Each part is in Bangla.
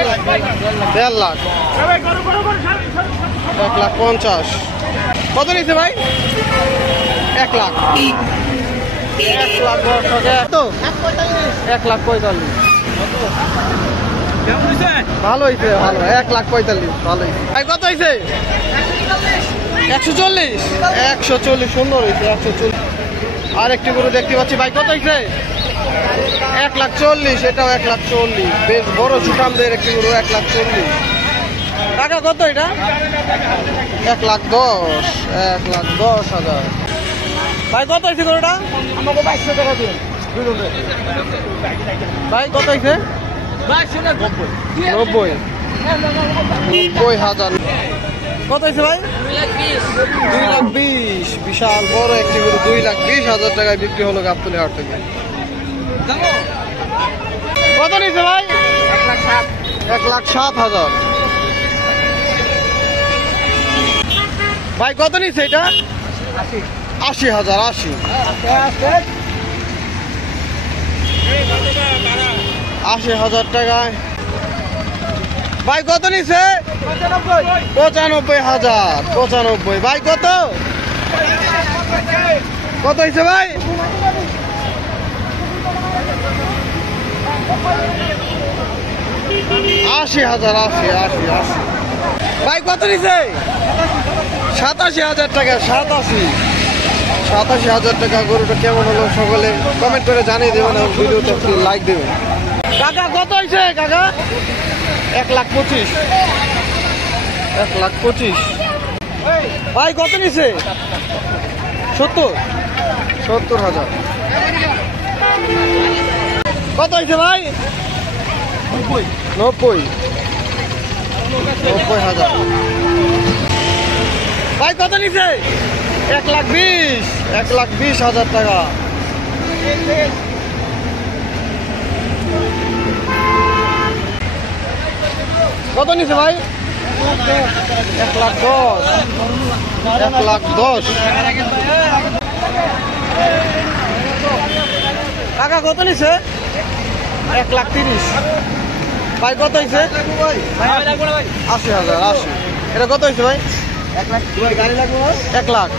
1.5 লাখ, 1,50,000। কত নিচ্ছে ভাই? 1 লাখ, 1,10,000 তো 1,45,000। ভালো হয়েছে, ভালো, 1,45,000 ভালো হয়েছে। ভাই কত হয়েছে? 140, 140 সুন্দর হয়েছে, 140। আর একটি গরু দেখতে পাচ্ছি ভাই, কত হয়েছে? 1,40,000, এটাও 1,40,000। বেশ বড় সুঠামদের একটি গরু, 1,40,000 টাকা। কত এটা? 1,10,000, 1,10,000। ভাই কত হয়েছে গরুটা? আমাকে 2200 টাকা দিন ভাই। কত হয়েছে? 90,000। কত হয়েছে ভাই? 2,20,000। বিশাল বড় একটি গরু, 2,20,000 টাকায় বিক্রি হলো গাবতলী হাট থেকে। কত নিচ্ছে ভাই? 1,07,000। ভাই কত নিচ্ছে এটা? 80,000, 80। 80,000 টাকায়। ভাই কত নিচ্ছে? 95,000, 95। ভাই কত? কত হয়েছে ভাই? 80,000, 80, 80, 80। ভাই কত নিচ্ছে? 87,000 টাকা, 87,000 টাকা। গরুটা কেমন হলো সকলে কমেন্ট করে জানিয়ে দেবেন এবং ভিডিওতে একটি লাইক দেবেন। কাকা কত হয়েছে কাকা? 1,25,000, 1,25,000। ভাই কত নিচ্ছে? 70,000। কত হয়েছে ভাই? 90,000। ভাই কত নিচ্ছে? 1,20,000, 1,20,000 টাকা। কত নিচ্ছে ভাই? 1,10,000, 1,10,000। টাকা কত নিচ্ছে? 1,30,000। ভাই কত হয়েছে? 80,000, 80। এটা কত হয়েছে ভাই? 1 লাখ।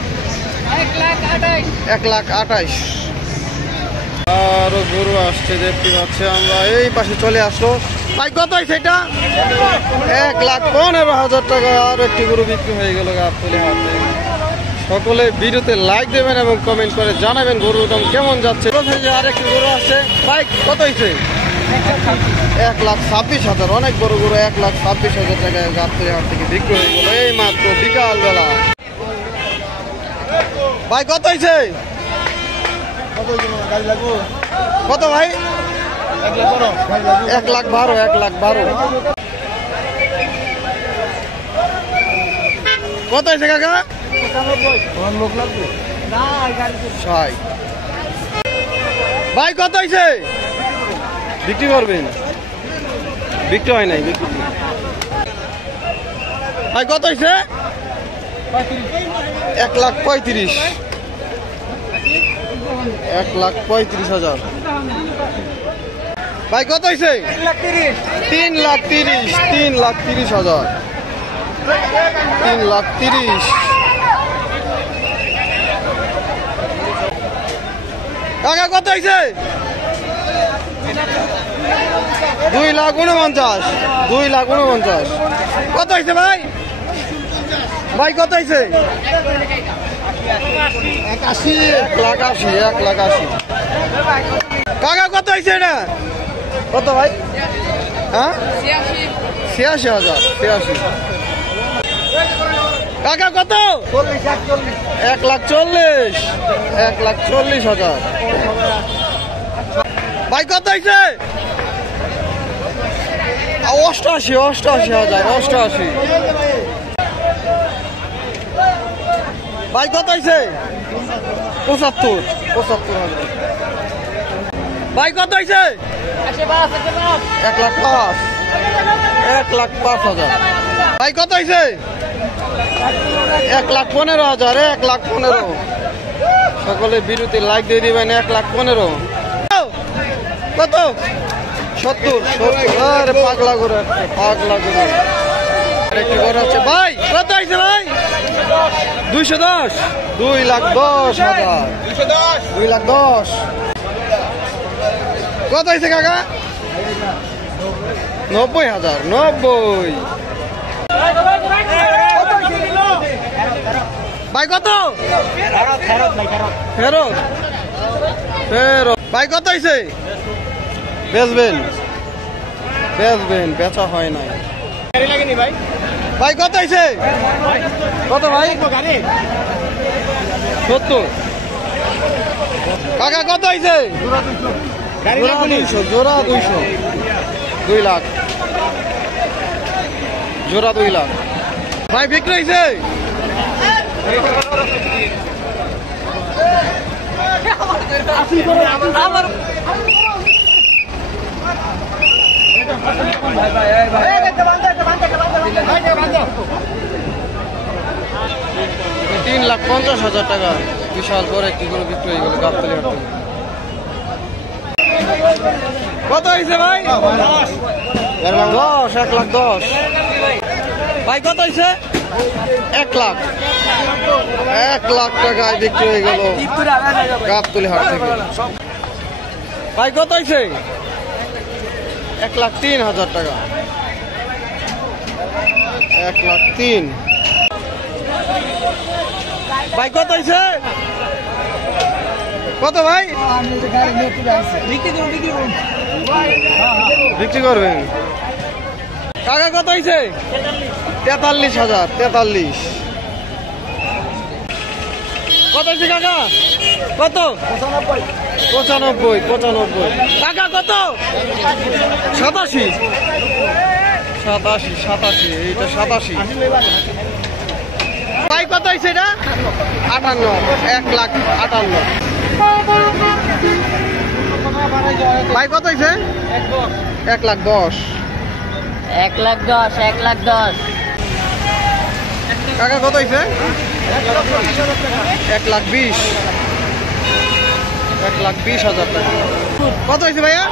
1,28,000। আরো গরু আসছে দেখতে পাচ্ছি আমরা, এই পাশে চলে আসলো। ভাই কত হয়েছে এটা? 1,15,000 টাকা। আর একটি গরু বিক্রি হয়ে গেল গাবতলী হাটে। সকলে ভিডিওতে লাইক দেবেন এবং কমেন্ট করে জানাবেন গরুর দাম কেমন যাচ্ছে। আর একটি গরু আসছে। ভাই কত হয়েছে? 1,26,000। অনেক বড় গরু, 1,26,000 টাকায় গাবতলী হাট থেকে বিক্রি হয়ে গেল এই মাত্র বিকাল বেলা। ভাই কত হয়েছে? কত ভাই? 1,12,000, 1,12,000। কত হয়েছে কাকা? 60। ভাই কত হয়েছে? বিক্রি করবেন? বিক্রি হয় নাই। বিক্রি ভাই কত হয়েছে? 1,35,000, 1,35,000। ভাই কত হয়েছে? 3,30,000, 3,30,000, 3,30,000। টাকা কত হয়েছে? 2,49,000, 2,49,000। কত হয়েছে ভাই? ভাই কত হয়েছে? 1,80,000, 1,80,000। কাকা কত হয়েছে এটা? কত ভাই? হ্যাঁ, 86,000, 86। কাকা কত? 1,40,000, 1,40,000। ভাই কত হয়েছে? 88,000, 88,000। ভাই কত হয়েছে? 75,000। ভাই কত হয়েছে? 1,05,000, 1,05,000। ভাই কত হয়েছে? 1,15,000, 1,15,000। সকলে ভিডিওতে লাইক দিয়ে দিবেন। 1,15,000। কত? 70 আরে পাগলা গরু পাগলা গরু আরেকটি গরু আছে ভাই কত হইছে ভাই 210 2,10,000 2,10,000 কত হইছে কাকা 90,000 90 ভাই কত ফেরত ফেরত ভাই কত হইছে বেচবেন বেচা হয় নাই ভাই কত হইছে কত ভাই 70 কাকা কত হইছে জোড়া 200 2 লাখ জোড়া 2 লাখ ভাই বিক্রি হইছে আমার 3,50,000 টাকা বিশাল বড় একটি গরু বিক্রি হয়ে গেল গাবতলী হাট থেকে। কত হয়েছে ভাই 10 1,10,000 ভাই কত হয়েছে 1 লাখ 1 লাখ টাকায় বিক্রি হয়ে গেল গাবতলী হাট থেকে। ভাই কত হয়েছে 1,03,000 টাকা 1,03,000 ভাই কত হয়েছে কত ভাই বিক্রি করবেন কাকা কত হয়েছে 43,000 43 কত হয়েছে কাকা কত 95 কাকা কত 87 এইটা 87 ভাই কত হয়েছে এটা 58 1,58,000 ভাই কত হয়েছে 1,10,000 1,10,000 কাকা কত হয়েছে 1,20,000 1,20,000 টাকা কত হয়েছে ভাইয়া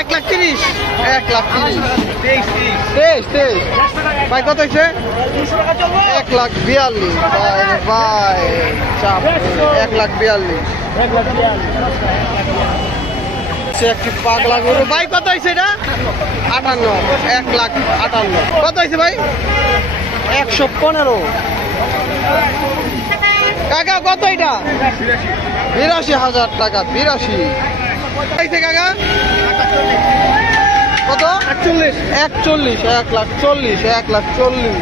1,30,000 1,30,000 ভাই কত হয়েছে 1,42,000 ভাই চাপ 1,42,000 একটি পাগলা গরু ভাই কত হয়েছে এটা 58 1,58,000 কত হয়েছে ভাই 115 কাকা কত এটা 82,000 টাকা 82 হয়েছে কাকা কত 41 1,40,000 1,40,000